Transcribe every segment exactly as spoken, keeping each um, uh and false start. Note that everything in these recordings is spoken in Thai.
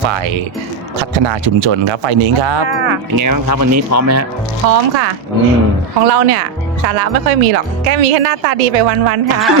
ฝ่ายพัฒนาชุมชนครับฝ่ายหนิงครับเป็นไงบ้างครับวันนี้พร้อมไหมฮะพร้อมค่ะอืมของเราเนี่ยสาระไม่ค่อยมีหรอกแค่มีแค่หน้าตาดีไปวันๆค่ะ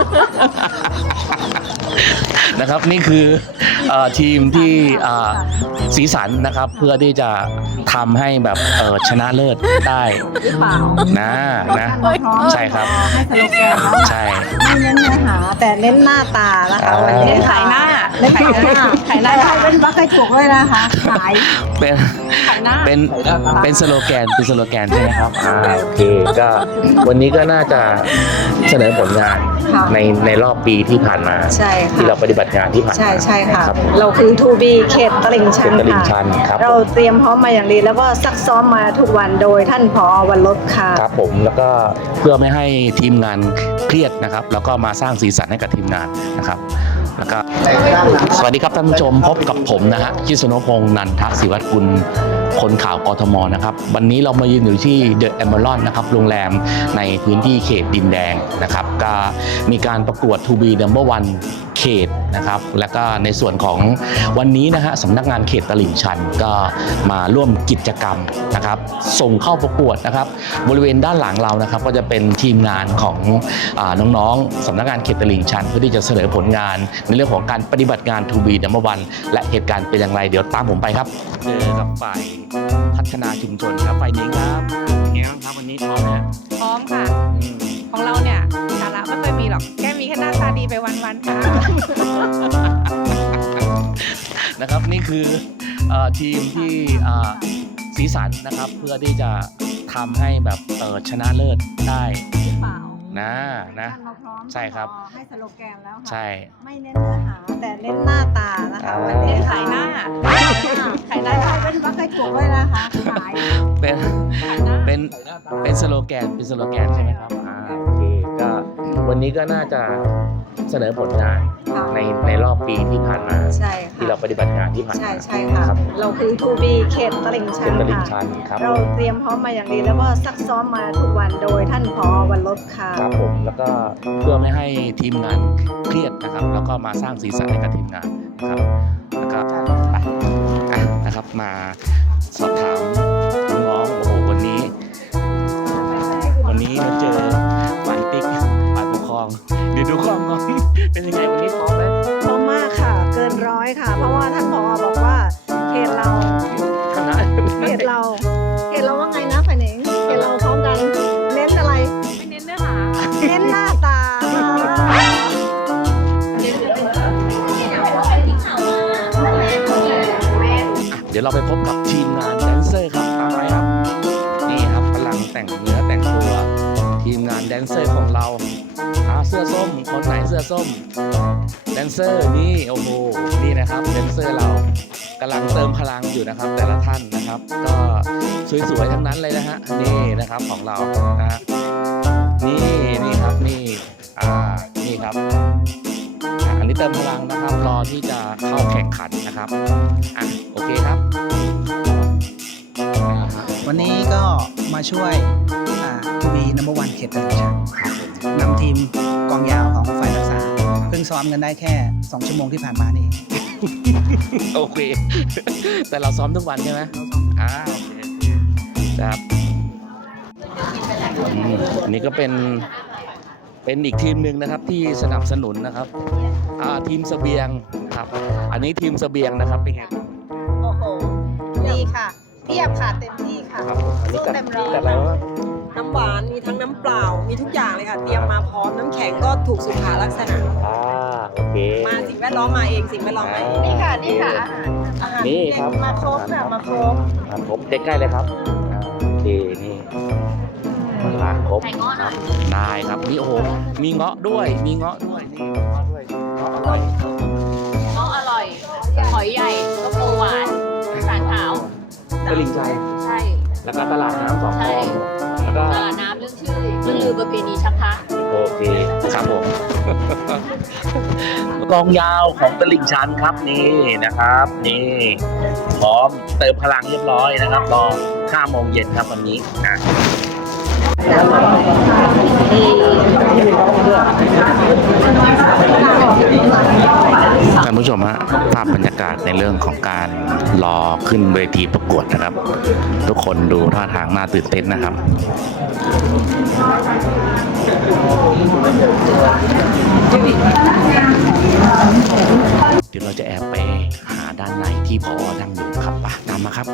นะครับนี่คือทีมที่สีสันนะครับเพื่อที่จะทำให้แบบชนะเลิศได้นะนะใช่ครับให้สโลแกนแล้วใช่ไม่เน้นเนื้อหาแต่เน้นหน้าตานะคะวันนี้ขายหน้าเน้นขายหน้าขายหน้าให้เป็นบัคไก่จุกด้วยนะคะขายเป็นเป็นเป็นสโลแกนเป็นสโลแกนใช่ไหมครับอ่าโอเคก็วันนี้ก็น่าจะเสนอผลงานในในรอบปีที่ผ่านมาที่เราปฏิบัติงานที่ผ่านมาใช่ใช่ค่ะเราคือ ทู บี เขตตลิ่งชันค่ะเราเตรียมพร้อมมาอย่างดีแล้วก็ซักซ้อมมาทุกวันโดยท่านผอ.วรรสค่ะครับผมแล้วก็เพื่อไม่ให้ทีมงานเครียดนะครับแล้วก็มาสร้างสีสันให้กับทีมงานนะครับแล้วก็สวัสดีครับท่านผู้ชมพบกับผมนะฮะชิสโนพงษ์นันทศิวัตรกุลคนข่าวกทมนะครับวันนี้เรามายืนอยู่ที่เดอะแอมเบอรอนนะครับโรงแรมในพื้นที่เขตดินแดงนะครับก็มีการประกวด ทู บี นัมเบอร์ วัน เขตนะครับแล้วก็ในส่วนของวันนี้นะฮะสำนักงานเขตตลิ่งชันก็มาร่วมกิจกรรมนะครับส่งเข้าประกวดนะครับบริเวณด้านหลังเรานะครับก็จะเป็นทีมงานของน้องๆสำนักงานเขตตลิ่งชันเพื่อที่จะเสนอผลงานในเรื่องของการปฏิบัติงาน ทู บี นัมเบอร์ วัน และเหตุการณ์เป็นอย่างไรเดี๋ยวตามผมไปครับเจอกับฝ่ายพัฒนาชุมชนครับฝ่ายนี้ครับเป็นไงบ้างครับวันนี้พร้อมไหมพร้อมค่ะของเราเนี่ยสาระไม่ค่อยมีหรอกแค่มีแค่หน้าตาดีไปวันๆค่ะนะครับนี่คือทีมที่สีสันนะครับเพื่อที่จะทำให้แบบชนะเลิศได้นะนะใช่ครับให้สโลแกนแล้วค่ะใช่ไม่เน้นเนื้อหาแต่เน้นหน้าตานะคะวันนี้ขายหน้าขายหน้าให้เป็นบัคไก่จุกด้วยนะคะขายเป็นเป็นเป็นสโลแกนเป็นสโลแกนใช่ไหมครับอ่าโอเคก็วันนี้ก็น่าจะเสนอผลงานในในรอบปีที่ผ่านมาที่เราปฏิบัติงานที่ผ่านมาใช่ใช่ค่ะเราคือ ทู บี เขตตลิ่งชันค่ะเราเตรียมพร้อมมาอย่างดีแล้วก็ซักซ้อมมาทุกวันโดยท่านผอ.วรรสค่ะครับผมแล้วก็เพื่อไม่ให้ทีมงานเครียดนะครับแล้วก็มาสร้างสีสันให้กับทีมงานนะครับแล้วก็ไปนะครับมาสอบถามน้องๆโอ้โหวันนี้วันนี้มาเจอฝ่ายติ๊กฝ่ายปกครองเดี๋ยวดูความงอนเป็นยังไงวันนี้พร้อมไหมพร้อมมากค่ะเกินร้อยค่ะเพราะว่าท่านผอ.บอกว่าเขตเราเขตเราเขตเราว่าไงนะฝ่ายหนิงเขตเราพร้อมกันเน้นอะไรไม่เน้นเนื้อหาเน้นหน้าตาเดี๋ยวเราไปพบกับทีมงานแดนเซอร์ครับตามไปครับนี่ครับกำลังแต่งเนื้อแต่งตัวทีมงานแดนเซอร์ของเราเสื้อส้มคนไหนเสื้อส้มแดนเซอร์นี่โอ้โหนี่นะครับแดนเซอร์เรากำลังเติมพลังอยู่นะครับแต่ละท่านนะครับก็สวยๆทั้งนั้นเลยนะฮะนี่นะครับของเรานะฮะนี่นี่ครับนี่อ่านี่ครับอันนี้เติมพลังนะครับรอที่จะเข้าแข่งขันนะครับอ่ะโอเคครับวันนี้ก็มาช่วยทู บี นัมเบอร์ วัน เขตตลิ่งชันนำทีมกองยาวของฝ่ายรักษาเพิ่งซ้อมกันได้แค่สองชั่วโมงที่ผ่านมานี่โอเคแต่เราซ้อมทุกวันใช่ไหมอ่าโอเคครับอันนี้ก็เป็นเป็นอีกทีมหนึ่งนะครับที่สนับสนุนนะครับอ่าทีมเสบียงครับอันนี้ทีมเสบียงนะครับเป็นไงโอ้โหดีค่ะเทียบค่ะเต็มที่ค่ะสู้เต็มร้อยน้ำหวานมีทั้งน้ำเปล่ามีทุกอย่างเลยค่ะเตรียมมาพร้อมน้ำแข็งก็ถูกสุขลักษณะอ่าโอเคมาสิ่งแวดล้อมมาเองสิ่งแวดล้อมมาเองนี่ค่ะนี่ค่ะอาหารนี่ครับมาครบค่ะมาครบมาครบใกล้ๆเลยครับโอเคนี่มาครบได้ครับนี่โอ้โหมีเงาะด้วยมีเงาะด้วยนี่เงาะด้วยเงาะอร่อยเงาะอร่อยหอยใหญ่ก็ปูหวานสารขาวตลิ่งชันใช่แล้วก็ตลาดน้ำสองคลองแล้วก็ตลาดน้ำเรื่องชื่อเรื่องลือประเพณีชักพระโอเคครับผมกองยาวของตลิ่งชันครับนี่นะครับนี่พร้อมเติมพลังเรียบร้อยนะครับรอห้าโมงเย็นครับวันนี้นะท่านผู้ชมฮะภาพบรรยากาศในเรื่องของการรอขึ้นเวทีประกวดนะครับ ทุกคนดูท่าทางน่าตื่นเต้นนะครับเดี๋ยวเราจะแอบไปหาด้านในที่พอนั่งอยู่นะครับไปตามมาครับ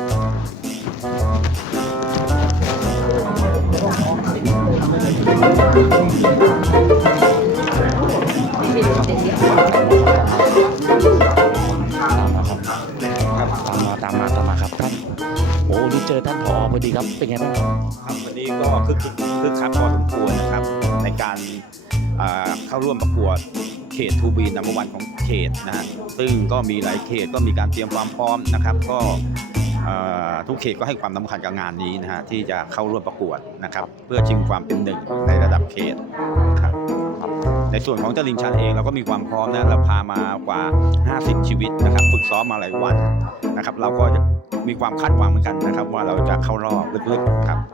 ตามมาตามมาตามมาครับท่านโอ้นี่เจอท่านผอพอดีครับเป็นไงบ้างครับครับวันนี้ก็คึกคึกคักพอสมควรนะครับในการอ่าเข้าร่วมประกวดเขตทูบีนัมเบอร์วันของเขตนะฮะซึ่งก็มีหลายเขตก็มีการเตรียมความพร้อมนะครับก็อ่าทุกเขตก็ให้ความสำคัญกับงานนี้นะฮะที่จะเข้าร่วมประกวดนะครับเพื่อชิงความเป็นหนึ่งในระดับเขตครับในส่วนของตลิ่งชันเองเราก็มีความพร้อมนะเราพามากว่าห้าสิบชีวิตนะครับฝึกซ้อมมาหลายวันนะครับเราก็จะมีความคาดหวังเหมือนกันนะครับว่าเราจะเข้ารอบลึกๆครับ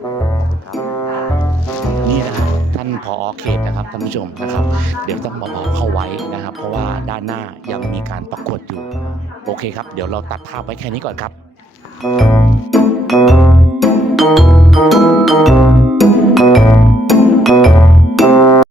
นี่นะครับท่านผอเขตนะครับท่านผู้ชมนะครับ เดี๋ยวต้องเบาๆเข้าไว้นะครับ เพราะว่าด้านหน้ายังมีการประกวดอยู่โอเคครับเดี๋ยวเราตัดภาพไว้แค่นี้ก่อนครับ